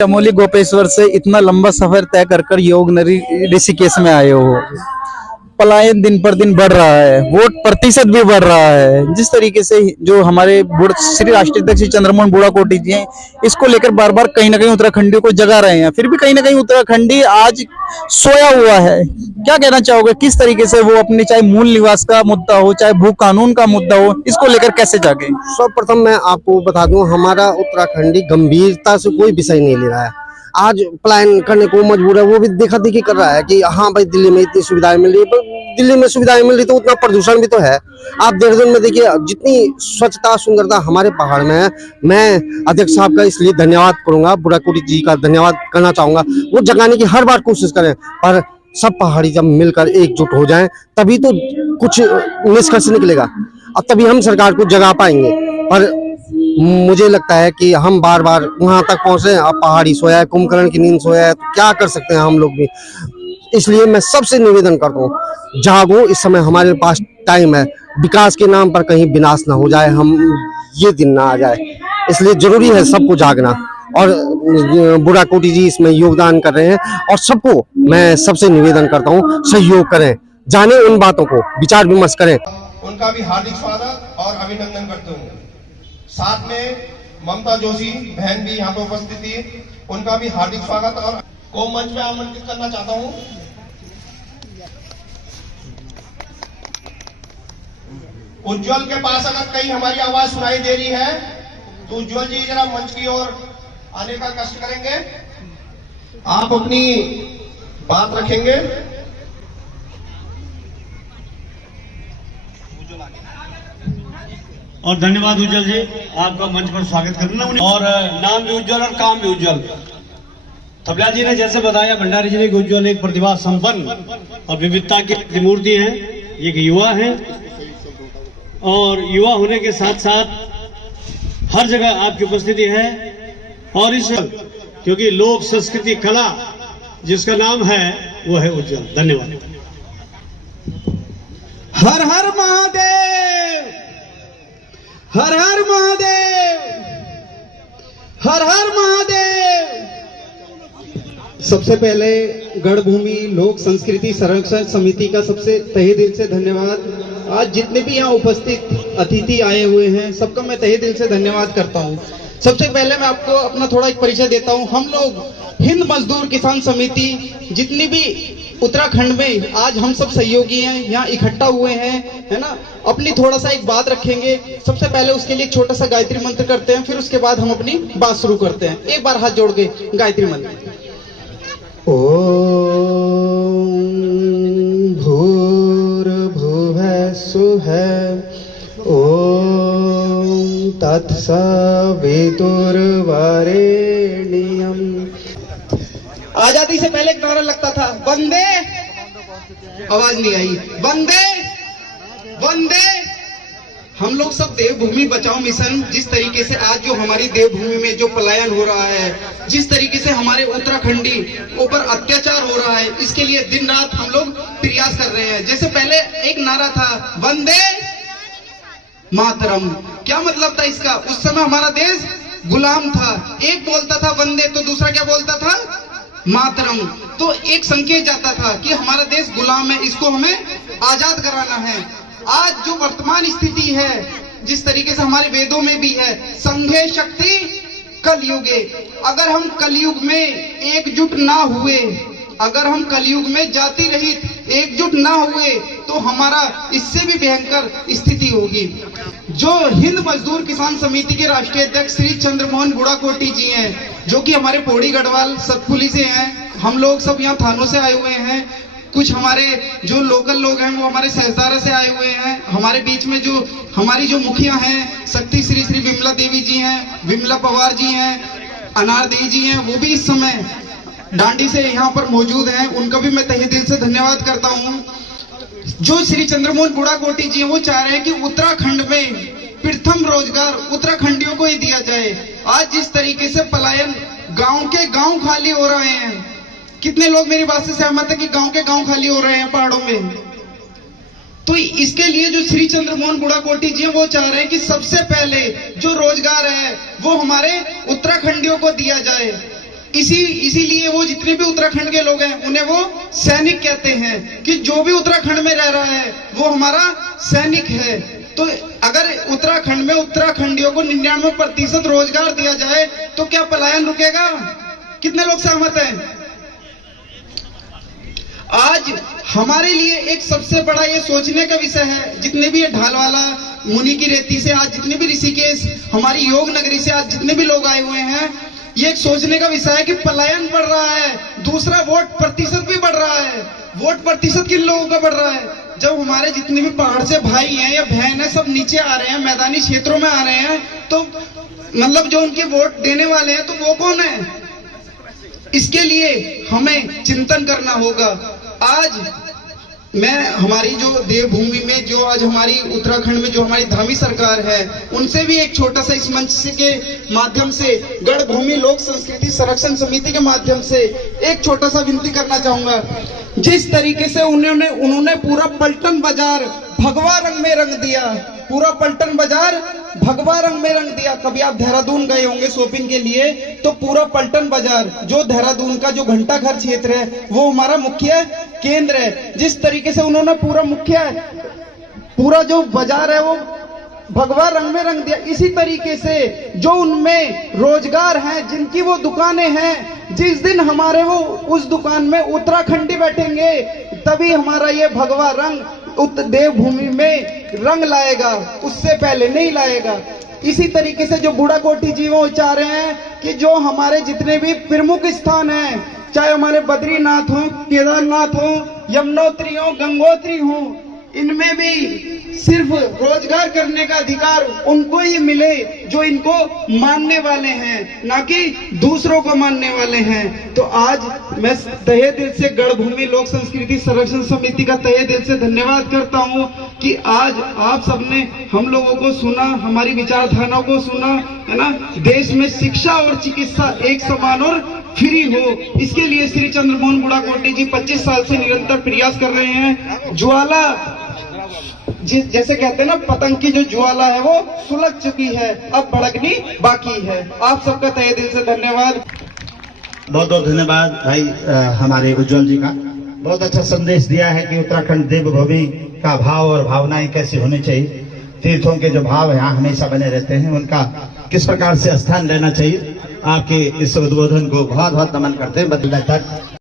चमोली गोपेश्वर से इतना लंबा सफर तय कर योग नगरी ऋषिकेश में आए हो। पलायन दिन पर दिन बढ़ रहा है, वोट प्रतिशत भी बढ़ रहा है। जिस तरीके से जो हमारे श्री राष्ट्रीय अध्यक्ष श्री चंद्रमोहन बुढ़ाकोटी जी हैं, इसको लेकर बार बार कहीं ना कहीं उत्तराखंडियों को जगा रहे हैं, फिर भी कहीं ना कहीं उत्तराखंडी आज सोया हुआ है। क्या कहना चाहोगे, किस तरीके से वो अपनी चाहे मूल निवास का मुद्दा हो, चाहे भू कानून का मुद्दा हो, इसको लेकर कैसे जागे? सर्वप्रथम मैं आपको बता दूं, हमारा उत्तराखंडी गंभीरता से कोई विषय नहीं ले रहा है। आज पलायन करने को मजबूर है, वो भी देखा देखी कर रहा है कि हाँ भाई दिल्ली में इतनी सुविधाएं मिल रही है, पर दिल्ली में सुविधाएं मिल रही तो उतना प्रदूषण भी तो है। आप देहरादून में देखिए, जितनी स्वच्छता सुंदरता हमारे पहाड़ में है। मैं अध्यक्ष साहब का इसलिए धन्यवाद करूंगा, बुढ़ाकोटी जी का धन्यवाद करना चाहूंगा। वो जगाने की हर बार कोशिश करें, पर सब पहाड़ी जब मिलकर एकजुट हो जाएं तभी तो कुछ निष्कर्ष निकलेगा, और तभी हम सरकार को जगा पाएंगे। पर मुझे लगता है कि हम बार बार वहां तक पहुंचे, अब पहाड़ी सोया है, कुंभकर्ण की नींद सोया है, तो क्या कर सकते हैं हम लोग भी। इसलिए मैं सबसे निवेदन करता हूँ, जागो, इस समय हमारे पास टाइम है। विकास के नाम पर कहीं विनाश ना हो जाए, हम ये दिन ना आ जाए, इसलिए जरूरी है सबको जागना। और बुढ़ाकोटी जी इसमें योगदान कर रहे हैं, और सबको मैं सबसे निवेदन करता हूँ सहयोग करें, जाने उन बातों को, विचार विमर्श करें। उनका भी हार्दिक स्वागत और अभिनंदन करता हूँ। साथ में ममता जोशी बहन भी यहाँ पर उपस्थित थी, उनका भी हार्दिक स्वागत और को मंच में आमंत्रित करना चाहता हूँ। उज्जवल के पास अगर कहीं हमारी आवाज सुनाई दे रही है तो उज्जवल जी जरा मंच की ओर आने का कष्ट करेंगे, आप अपनी बात रखेंगे। और धन्यवाद उज्जवल जी, आपका मंच पर स्वागत करना। और नाम भी उज्जवल और काम भी उज्जवल। तबला जी ने जैसे बताया, भंडारी जिले के उज्जवल एक प्रतिभा संपन्न और विविधता की प्रतिमूर्ति हैं, एक युवा हैं, और युवा होने के साथ साथ हर जगह आपकी उपस्थिति है। और इस क्योंकि लोक संस्कृति कला जिसका नाम है वो है उज्जवल। धन्यवाद। हर हर महादेव, हर हर महादेव, हर हर महादेव। सबसे पहले गढ़भूमि लोक संस्कृति संरक्षण समिति का सबसे तहे दिल से धन्यवाद। आज जितने भी यहाँ उपस्थित अतिथि आए हुए हैं, सबका मैं तहे दिल से धन्यवाद करता हूँ। सबसे पहले मैं आपको अपना थोड़ा एक परिचय देता हूँ। हम लोग हिंद मजदूर किसान समिति, जितनी भी उत्तराखंड में आज हम सब सहयोगी हैं, यहाँ इकट्ठा हुए हैं, है ना। अपनी थोड़ा सा एक बात रखेंगे। सबसे पहले उसके लिए एक छोटा सा गायत्री मंत्र करते हैं, फिर उसके बाद हम अपनी बात शुरू करते हैं। एक बार हाथ जोड़ के गायत्री मंत्र। ओम भूर्भुवः स्वः, ओम तत्सवितुर्वरेण्यम्। आजादी से पहले एक नारा लगता था, वंदे, आवाज नहीं आई, वंदे वंदे। हम लोग सब देवभूमि बचाओ मिशन, जिस तरीके से आज जो हमारी देवभूमि में जो पलायन हो रहा है, जिस तरीके से हमारे उत्तराखंडी ऊपर अत्याचार हो रहा है, इसके लिए दिन रात हम लोग प्रयास कर रहे हैं। जैसे पहले एक नारा था, वंदे मातरम। क्या मतलब था इसका? उस समय हमारा देश गुलाम था, एक बोलता था वंदे तो दूसरा क्या बोलता था? मातरम। तो एक संकेत जाता था कि हमारा देश गुलाम है, इसको हमें आजाद कराना है। आज जो वर्तमान स्थिति है, जिस तरीके से हमारे वेदों में भी है, संघे शक्ति कलयुगे। अगर हम कलयुग में एकजुट ना हुए, अगर हम कलयुग में जाति रहित एकजुट ना हुए, तो हमारा इससे भी भयंकर स्थिति होगी। जो हिंद मजदूर किसान समिति के राष्ट्रीय अध्यक्ष श्री चंद्रमोहन बुढ़ाकोटी जी हैं, जो कि हमारे पौड़ी गढ़वाल सतपुली से हैं, हम लोग सब यहाँ थानों से आए हुए हैं। कुछ हमारे जो लोकल लोग हैं वो हमारे सहसारा से आए हुए हैं। हमारे बीच में जो हमारी जो मुखिया हैं, शक्ति श्री श्री विमला देवी जी हैं, विमला पवार जी हैं, अनार देवी जी हैं, वो भी इस समय डांडी से यहाँ पर मौजूद हैं। उनका भी मैं तहे दिल से धन्यवाद करता हूँ। जो श्री चंद्रमोहन बुढ़ाकोटी जी हैं, वो चाह रहे हैं कि उत्तराखंड में प्रथम रोजगार उत्तराखंडियों को ही दिया जाए। आज जिस तरीके से पलायन, गांव के गांव खाली हो रहे हैं, कितने लोग मेरी बात से सहमत है कि गांव के गांव खाली हो रहे हैं पहाड़ों में? तो इसके लिए जो श्री चंद्रमोहन बुढ़ाकोटी जी हैं, वो चाह रहे हैं कि सबसे पहले जो रोजगार है वो हमारे उत्तराखंडियों को दिया जाए। इसीलिए वो जितने भी उत्तराखंड के लोग हैं उन्हें वो सैनिक कहते हैं, कि जो भी उत्तराखंड में रह रहा है वो हमारा सैनिक है। तो अगर उत्तराखंड में उत्तराखंडियों को 99% रोजगार दिया जाए तो क्या पलायन रुकेगा? कितने लोग सहमत हैं? आज हमारे लिए एक सबसे बड़ा ये सोचने का विषय है, जितने भी ये ढालवाला मुनि की रेती से आज जितने भी ऋषिकेश हमारी योग नगरी से आज जितने भी लोग आए हुए हैं, ये एक सोचने का विषय है कि पलायन बढ़ रहा है। दूसरा, वोट प्रतिशत भी बढ़ रहा है। वोट प्रतिशत किन लोगों का बढ़ रहा है? जब हमारे जितने भी पहाड़ से भाई हैं या बहन है सब नीचे आ रहे हैं, मैदानी क्षेत्रों में आ रहे हैं, तो मतलब जो उनके वोट देने वाले हैं तो वो कौन है? इसके लिए हमें चिंतन करना होगा। आज मैं हमारी जो देवभूमि में जो आज हमारी उत्तराखंड में जो हमारी धामी सरकार है उनसे भी एक छोटा सा इस मंच के माध्यम से गढ़भूमि लोक संस्कृति संरक्षण समिति के माध्यम से एक छोटा सा विनती करना चाहूंगा। जिस तरीके से उन्होंने पूरा पलटन बाजार भगवा रंग में रंग दिया, पूरा पलटन बाजार भगवा रंग में रंग दिया। कभी आप देहरादून गए होंगे शॉपिंग के लिए, तो पूरा पलटन बाजार जो देहरादून का जो घंटा घर क्षेत्र है वो हमारा मुख्य केंद्र है। जिस तरीके से उन्होंने पूरा जो बाजार है वो भगवा रंग में रंग दिया, इसी तरीके से जो उनमें रोजगार है, जिनकी वो दुकानें हैं, जिस दिन हमारे वो उस दुकान में उत्तराखंडी बैठेंगे तभी हमारा ये भगवा रंग देवभूमि में रंग लाएगा, उससे पहले नहीं लाएगा। इसी तरीके से जो बूढ़ा कोठी जी वो चाह रहे हैं कि जो हमारे जितने भी प्रमुख स्थान हैं, चाहे हमारे बद्रीनाथ हो, केदारनाथ हो, यमुनोत्री हो, गंगोत्री हो, इनमें भी सिर्फ रोजगार करने का अधिकार उनको ही मिले जो इनको मानने वाले हैं, ना कि दूसरों को मानने वाले हैं। तो आज मैं तहे दिल से गढ़भूमि लोक संस्कृति संरक्षण समिति का तहे दिल से धन्यवाद करता हूं कि आज आप सबने हम लोगों को सुना, हमारी विचारधाराओं को सुना, है ना। देश में शिक्षा और चिकित्सा एक समान और फ्री हो, इसके लिए श्री चंद्रमोहन बुढ़ाकोटी जी 25 साल से निरंतर प्रयास कर रहे हैं। ज्वाला जैसे कहते हैं ना, पतंग की जो ज्वाला है वो सुलग चुकी है, अब भड़कनी बाकी है। आप सबका तहे दिल से धन्यवाद। बहुत बहुत धन्यवाद भाई हमारे उज्जवल जी का। बहुत अच्छा संदेश दिया है कि उत्तराखंड देवभूमि का भाव और भावनाएं कैसी होनी चाहिए, तीर्थों के जो भाव यहाँ हमेशा बने रहते हैं उनका किस प्रकार से स्थान लेना चाहिए। आपके इस उद्बोधन को बहुत बहुत नमन करते हैं। बदला तक